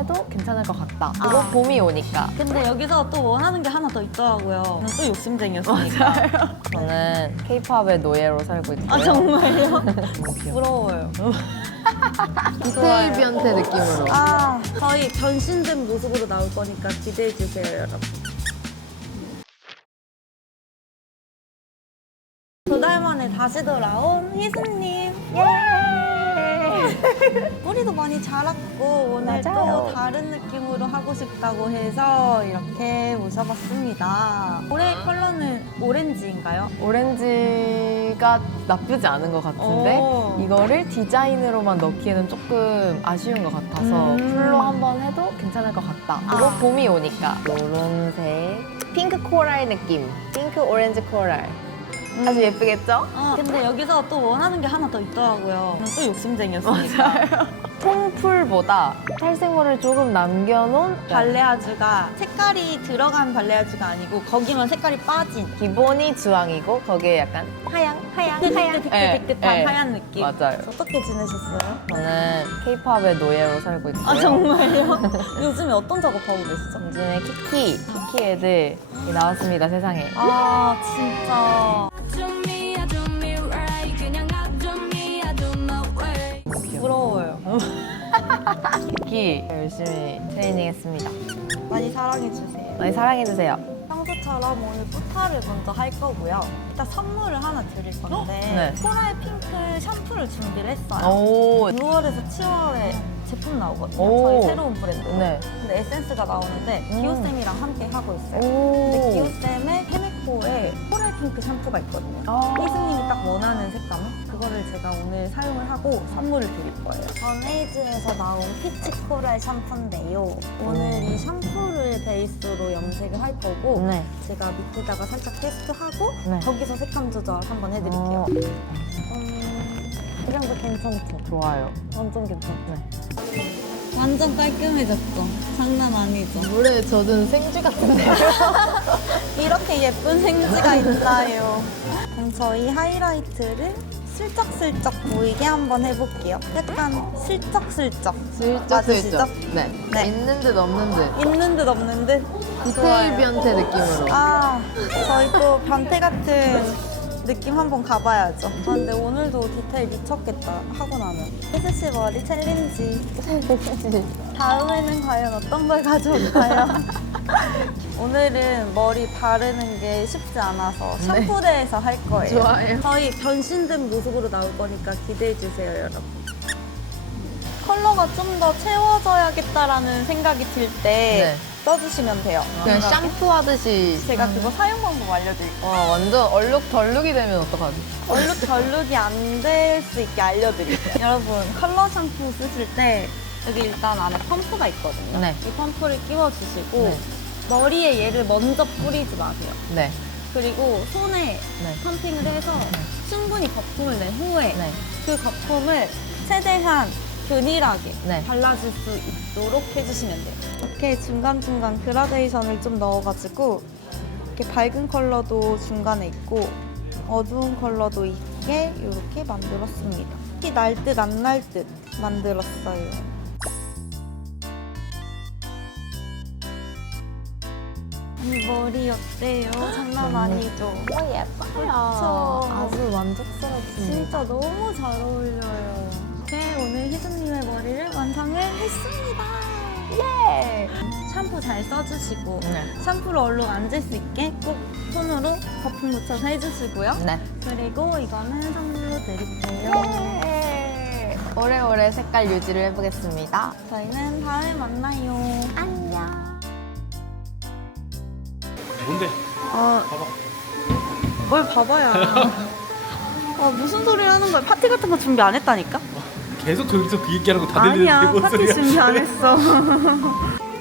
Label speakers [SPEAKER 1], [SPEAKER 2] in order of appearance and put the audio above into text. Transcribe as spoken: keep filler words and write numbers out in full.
[SPEAKER 1] 해도 괜찮을 것 같다.
[SPEAKER 2] 아.
[SPEAKER 1] 이거 봄이 오니까.
[SPEAKER 2] 근데 여기서 또 원하는 게 하나 더 있더라고요. 저는 또 욕심쟁이였으니까.
[SPEAKER 1] 저는 케이팝의 노예로 살고 있고요.
[SPEAKER 2] 아 정말요?
[SPEAKER 1] 너무 귀여워.
[SPEAKER 2] 부러워요.
[SPEAKER 1] 디테일비언테 느낌으로.
[SPEAKER 2] 아 저희 변신된 모습으로 나올 거니까 기대해 주세요, 여러분. 두 달 만에 다시 돌아온 희수님. 예! 뿌리도 많이 자랐고 오늘
[SPEAKER 1] 맞아요.
[SPEAKER 2] 또 다른 느낌으로 하고 싶다고 해서 이렇게 모셔봤습니다. 올해 컬러는 오렌지인가요?
[SPEAKER 1] 오렌지가 나쁘지 않은 것 같은데
[SPEAKER 2] 오.
[SPEAKER 1] 이거를 디자인으로만 넣기에는 조금 아쉬운 것 같아서
[SPEAKER 2] 음.
[SPEAKER 1] 풀로 한번 해도 괜찮을 것 같다.
[SPEAKER 2] 아.
[SPEAKER 1] 이거 봄이 오니까 노란색 핑크 코랄 느낌. 핑크 오렌지 코랄. 아주 예쁘겠죠?
[SPEAKER 2] 어, 근데 여기서 또 원하는 게 하나 더 있더라고요. 저는 또 욕심쟁이였으니까.
[SPEAKER 1] 통풀보다 탈색물을 조금 남겨놓은
[SPEAKER 2] 발레아주가 색깔이 들어간 발레아주가 아니고 거기만 색깔이 빠진
[SPEAKER 1] 기본이 주황이고 거기에 약간 하양, 하양, 하양.
[SPEAKER 2] 삐끗삐끗한
[SPEAKER 1] 예,
[SPEAKER 2] 하얀 느낌.
[SPEAKER 1] 맞아요.
[SPEAKER 2] 어떻게 지내셨어요?
[SPEAKER 1] 저는 케이팝의 노예로 살고 있고요.
[SPEAKER 2] 아 정말요? 요즘에 어떤 작업하고 계시죠?
[SPEAKER 1] 요즘에 키키, 키키 애들 나왔습니다, 세상에.
[SPEAKER 2] 아 진짜 부러워요.
[SPEAKER 1] 키키 열심히 트레이닝했습니다.
[SPEAKER 2] 많이 사랑해주세요.
[SPEAKER 1] 많이 사랑해주세요.
[SPEAKER 2] 평소처럼 오늘 뿌타를 먼저 할 거고요. 일단 선물을 하나 드릴 건데
[SPEAKER 1] 네.
[SPEAKER 2] 코랄 핑크 샴푸를 준비를 했어요.
[SPEAKER 1] 오,
[SPEAKER 2] 유월에서 칠월에 제품 나오거든요.
[SPEAKER 1] 오.
[SPEAKER 2] 저희 새로운 브랜드.
[SPEAKER 1] 네.
[SPEAKER 2] 근데 에센스가 나오는데
[SPEAKER 1] 음.
[SPEAKER 2] 기호쌤이랑 함께 하고 있어요. 근데
[SPEAKER 1] 오.
[SPEAKER 2] 기호쌤의 헤메코에 코랄 핑크 샴푸가 있거든요.
[SPEAKER 1] 아.
[SPEAKER 2] 희수님이 딱 원하는 색감 그거를 제가 오늘 사용을 하고 선물을 드릴 거예요. 전에이즈에서 나온 피치 코랄 샴푸인데요. 오늘 이 샴푸를 베이스로 염색을 할 거고
[SPEAKER 1] 네.
[SPEAKER 2] 제가 밑에다가 살짝 테스트하고
[SPEAKER 1] 네.
[SPEAKER 2] 거기서 색감 조절 한번 해드릴게요.
[SPEAKER 1] 어,
[SPEAKER 2] 음, 이 정도 괜찮죠?
[SPEAKER 1] 좋아요.
[SPEAKER 2] 완전 괜찮죠?
[SPEAKER 1] 네.
[SPEAKER 2] 완전 깔끔해졌죠? 장난 아니죠?
[SPEAKER 1] 물에 젖은 생쥐 같은데요?
[SPEAKER 2] 이렇게 예쁜 생지가 있나요? 그럼 저희 하이라이트를 슬쩍슬쩍 보이게 한번 해볼게요. 약간 슬쩍슬쩍
[SPEAKER 1] 슬쩍
[SPEAKER 2] 맞으시죠?
[SPEAKER 1] 슬쩍. 네.
[SPEAKER 2] 네.
[SPEAKER 1] 있는 듯 없는 듯.
[SPEAKER 2] 있는 듯 없는 듯
[SPEAKER 1] 디테일비언테 느낌으로.
[SPEAKER 2] 아 저희 또 변태 같은 느낌 한번 가봐야죠. 아, 근데 오늘도 디테일 미쳤겠다 하고 나면. 혜수씨 머리 챌린지. 다음에는 과연 어떤 걸 가져올까요? 오늘은 머리 바르는 게 쉽지 않아서 샴푸대에서 할 거예요.
[SPEAKER 1] 좋아요.
[SPEAKER 2] 저희 변신된 모습으로 나올 거니까 기대해 주세요, 여러분. 컬러가 좀 더 채워져야겠다라는 생각이 들 때
[SPEAKER 1] 네.
[SPEAKER 2] 써주시면 돼요.
[SPEAKER 1] 그냥
[SPEAKER 2] 생각에.
[SPEAKER 1] 샴푸 하듯이.
[SPEAKER 2] 제가 그거 사용 방법 알려드릴게요.
[SPEAKER 1] 와, 완전 얼룩 덜룩이 되면 어떡하지?
[SPEAKER 2] 얼룩 결룩이 안 될 수 있게 알려드릴게요. 여러분 컬러 샴푸 쓰실 때 여기 일단 안에 펌프가 있거든요.
[SPEAKER 1] 네.
[SPEAKER 2] 이 펌프를 끼워주시고
[SPEAKER 1] 네.
[SPEAKER 2] 머리에 얘를 먼저 뿌리지 마세요.
[SPEAKER 1] 네.
[SPEAKER 2] 그리고 손에
[SPEAKER 1] 네.
[SPEAKER 2] 펌핑을 해서 충분히 거품을 낸 후에
[SPEAKER 1] 네.
[SPEAKER 2] 그 거품을 최대한 균일하게
[SPEAKER 1] 네.
[SPEAKER 2] 발라줄 수 있도록 해주시면 돼요. 이렇게 중간중간 그라데이션을 좀 넣어가지고 이렇게 밝은 컬러도 중간에 있고 어두운 컬러도 있게 이렇게 만들었습니다. 티 날 듯 안 날 듯 만들었어요. 이 머리 어때요? 장난 아니죠?
[SPEAKER 1] 너무 예뻐요.
[SPEAKER 2] 그쵸?
[SPEAKER 1] 아주 만족스럽습니다.
[SPEAKER 2] 진짜 너무 잘 어울려요. 이렇게 오늘 희수님의 머리를 완성을 했습니다.
[SPEAKER 1] 예!
[SPEAKER 2] 샴푸 잘 써주시고
[SPEAKER 1] 네.
[SPEAKER 2] 샴푸를 얼룩 안 질 수 있게 꼭 손으로 거품 묻혀서 해주시고요.
[SPEAKER 1] 네.
[SPEAKER 2] 그리고 이거는 선물로 드릴게요.
[SPEAKER 1] 예! 오래오래 색깔 유지를 해보겠습니다.
[SPEAKER 2] 저희는 다음에 만나요.
[SPEAKER 1] 안녕.
[SPEAKER 3] 뭔데?
[SPEAKER 2] 아,
[SPEAKER 3] 봐봐.
[SPEAKER 2] 뭘 봐봐야. 아, 무슨 소리를 하는 거야? 파티 같은 거 준비 안 했다니까?
[SPEAKER 3] 계속 거기서 그 얘기하는 거 다 들리는데
[SPEAKER 2] 아니야,
[SPEAKER 3] 뭔
[SPEAKER 2] 파티
[SPEAKER 3] 소리야?
[SPEAKER 2] 준비 안 했어.